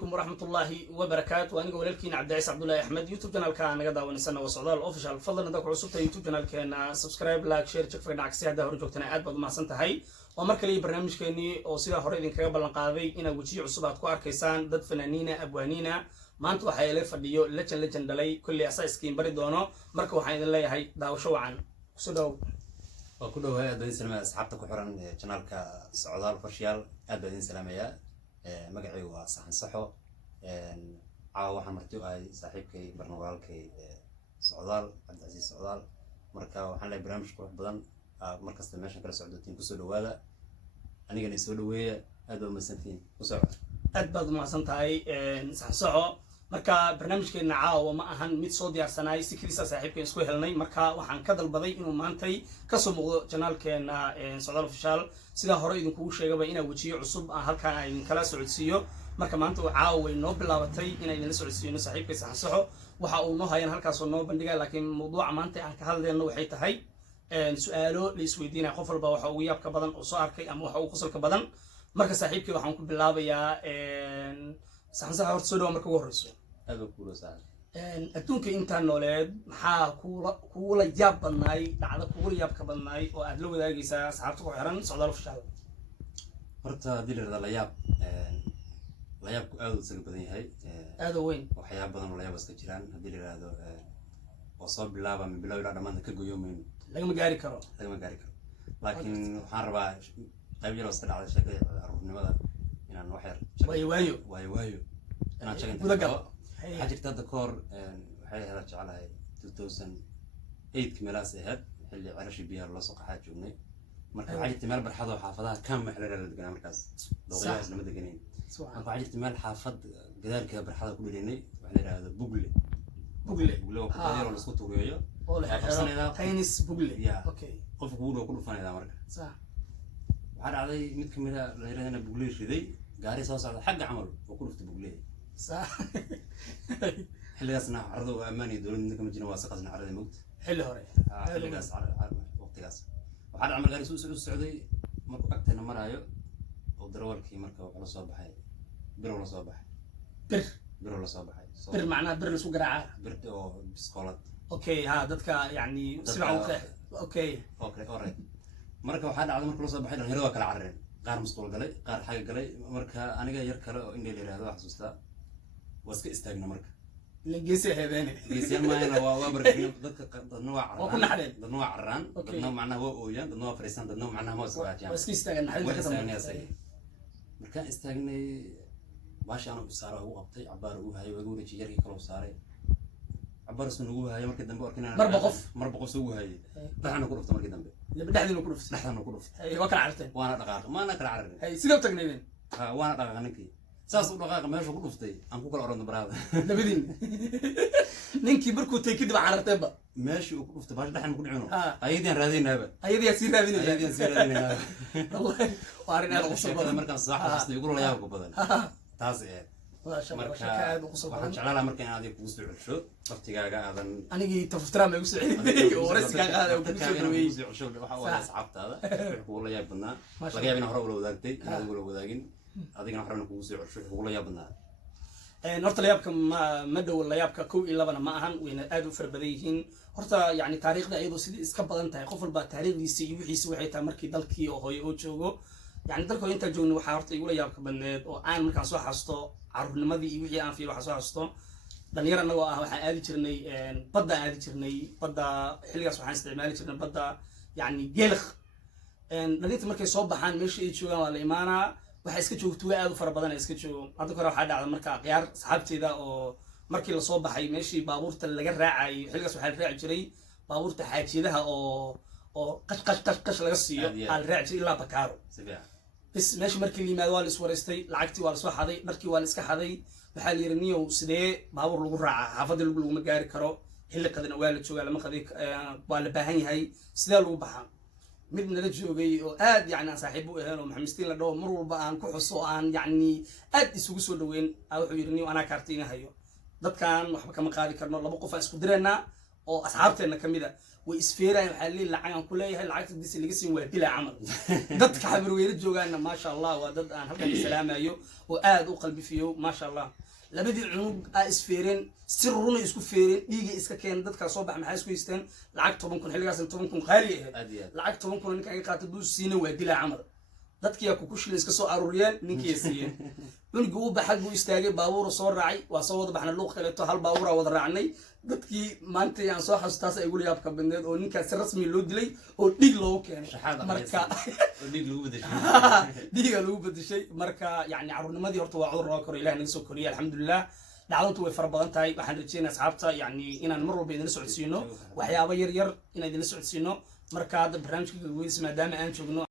عليكم ورحمة الله وبركاته. وأنا ولكن عبد العزيز عبد الله أحمد يوتيوب channel كان نقدر ونسنا وصدال أوفيشال. فضلا نداك عصوبة يوتيوب channel كان سبسكرايب لايك شير تشوف فينا عكس هذا هرجوكتنا عاد بعد ما سنت هاي ومركل لي برنامج كأني أو سيدا هريدين كقبل القاضي إن وجي عصوبات كوار كيسان ضد فنانينا أبوانينا ما أنتوا حيلي فديو لجن دلي كل أساس كين بري دونه مركو حين الله هاي داو شو عن سدوا وكله هاي أدين سلامة أصحابتك وحرن channel كسعودال أوفيشال أدين سلامة يا مقعي وصحن صحو عاو حمرتو أي صاحبكي برنامجكي سعودال عبد العزيز سعودال مركا وحنا برنامج قرح بدن مركز تماشى كلا سعودتين كسولو هذا أنا جاني سولوية هذا مسنتين وسعود أدبض ما سنتهاي صحن صحو marka barnaamijkeena caawa ma ahan mid soo diyaarsanay si kaliya saaxiibkeen isku helnay marka waxaan ka dalbaday inuu maantay ka soo muuqdo channelkeena Socdaal Official sida hore idinku sheegaba inaa wajiyo cusub aan halkaan idin kala socodsiiyo marka maanta caawa way noo bilaabatay inay idin la socodsiino saaxiibkay saxan saxo waxa uu noo hayaan halkaas oo noo bandhigay laakiin mowduuca maanta aan ka hadlayno waxay tahay su'aalo la isweydiinay qof walba waxa uu yaabka badan oo soo arkay ama waxa uu qosolka badan marka saaxiibkay waxaan ku bilaabayaa saxan saxo horta soo dhaw marka ugu horeyso هذا كله سهل. أدونك أنت نولد محا كولا ياب بناي بعد كولا ياب كبناي وأدلو ذا جيسا صحابتك وحرن Socdaal Official. مرتا دير هذا لياب أول سنة بدني هاي. هذا وين؟ وحياة بدن ولا ياب بس كجيران دير هذا وصاب بالله من بالله ولا دمان كجو يومين. لقى مجاري كرو. لكن حربا قبل وصل على شكل عرفنا ماذا إن نوحر. وايو. أنا شكل. حاجة هذا كور حي هذا جعلها 2008 كملاس إهد اللي عرش بيها الله سوق حاجة جوني مركب عايز تمال بالحظ وحافظها كم محل اللي دقنا مركز ضوئية لما دقنين مركب عايز تمال حافظ كذلك بالحظ كل ليني وعلى هذا بقلي وكثير ولا سكوت وياه تاينس بقلي يا أوكي قف بقوله كله فاني ذا مركز صح وعلى هذا متكملة غير هنا بقولي شذي قاري صوص على حق عمله وكله في بقولي صح حلقة سنة عرضوا أماني دول إنكم جينا واثقة سنة عرض موت حلو هوري حلقة عرض وقت قاس وحد عمل غير سوس السعودي مركو أكتر نمر هايو ودرول كي مركو على صباح هاي بر ولا صباح بر ولا صباح هاي بر معناه بر لسوق رعاة بر أو بسكولات أوكي ها دتك يعني سمعوا أوكي أوريت مركو حد عمل مركو صباح هاي هيروا كلا عرين قار مسطول قلي قار حاجة قلي مركا أنا جاي يركله إنجيل هذا حسوسته واسك استاجنا مركا لجيسي هذاني جيسي ما هنا وامرك نوع وكل حدا نوع عران نوع معناه هو ويان نوع فريسان نوع معناه هو سواج يعني واسك استاجنا حدا استاجنا سي مركا استاجنا باش أنا بسارة هو قبطي عبار هو هاي ويقول لي يجري كلام سارة عبار اسمه هو هاي مركا دنبو أركنا مربقف هو هاي نحن نقول في مركا دنبو اللي بدحنا نقول في نحن نقول في أي وكل عرفتين وأنا دقاق ما أنا كل عرفتين هاي سيدو تقنين وأنا دقاق نكي ساس دقاق ما يشوف كل أنا كل أوران براد نبدين نينكي بركو تيكيد بعرتين بقى ماشي وكل باش دحين نقول عنه أيدين رادين هذا أيدين سير رادين أيدين سير رادين هذا والله وارنا القصة بدل مركز صح بس يقولوا لا يابو بدل تاسع ما شاء الله شكاية وقصة waxaan jeclaan lahaa markaan aad ku soo celsho waqtigaaga aadan anigii taftira ma igu soo celiyay oo rasiga qaada oo ku soo dhaweeyay waxa waa asxaabtaada wuxuu la yaabnaa laga yaabina hore wala wadaagtay inaad wala wadaagin adigana hore ku soo celsho wuxuu la yaabnaa horta la yaabka ma dhow la yaabka 1 iyo 2 ma ahan wayna aad u farbadan yihiin horta yani taariikhda ayadoo sidii iska badan tahay qof walba taariikhdiisa iyo wixiisa waxay tahay markii dalkii oo hooyo oo joogo yani dalka inta joogno waxa horta igu la yaabka badneed oo aan markaan soo xasuusto carruurnimadii iyo wixii aan fiiro waxa soo xasuusto dhalinyaro anagoo ah waxaan aadi jirnay badda xilligaas waxaan isticmaali jirnay badda yani geelq dhalinta markay soo baxaan meeshii ay joogaan waa la imaanaa waxa iska joogtuga aad u fara badan iska joogo hadda kore waxaa dhacda marka qiyaar saxaabteeda oo markii la soo baxay meeshii baabuurta laga raacay xilligaas waxaa la raaci jiray baabuurta xaajiyadaha oo qash laga siiyo aan raaci jiray ilaa Bakaaro بس ماشي مركي اللي مال والس ورستي لعقتي والس واحدي مركي والس كحدي بحال يرنيو سدي بابور لو راعه حافظ لو ما غاري كرو حل قدنا والد جوغا لما قدي waa la baahan yahay sida loo baxaa midna la joogay oo aad yani saaxiibo ahaan oo maxamistiin la dhaw mar walba aan ku xuso aan yani aad isugu soo dhaweyn wuxuu yirnii ana kaartiina hayo dadkan waxba kama qaadi karno laba qof isku direena oo asxaabteena kamid ah way isfeerayaan waxaa leeyahay lacag aan ku leeyahay lacagta bis laga siin waa dilaa camal dadka xabarweyne joogaana maasha Allah waa dad aan halkan salaamayo oo aad u qalbi fiyo maasha Allah labadii cunug ay isfeereen si runa isku feereen dhiiga iska keen dadka soo bax maxay isku haysteen lacag 10 kun xilligaas 10 kun qaali ah lacag 10 kun ninka ay qaato duu siina waa dilaa camal dadkii ku kushil iska soo aruuriyeen ninkii siiyeen cunugii uu baxay uu istaagay baabuur soo raacay waa soo wada baxna luuq kale to hal baabuur wada raacnay dadkii maanta aan soo xasuustaas ay ugu yaab ka badneed oo ninkaas rasmi loo dilay oo dhig loo keenay marka dhig lagu bedeshay marka yani carruurnimadii horta waa cudur loo koro ilaahay naga soo koriyay alxamdulillah dacwantu way fara badan tahay waxaan rajeynayaa asxaabta yani inaan mar walba idin socodsiino waxyaabo yar yar inaan idin socodsiino marka hadda barnaamijka gabagabadiisa maadaama aan joogno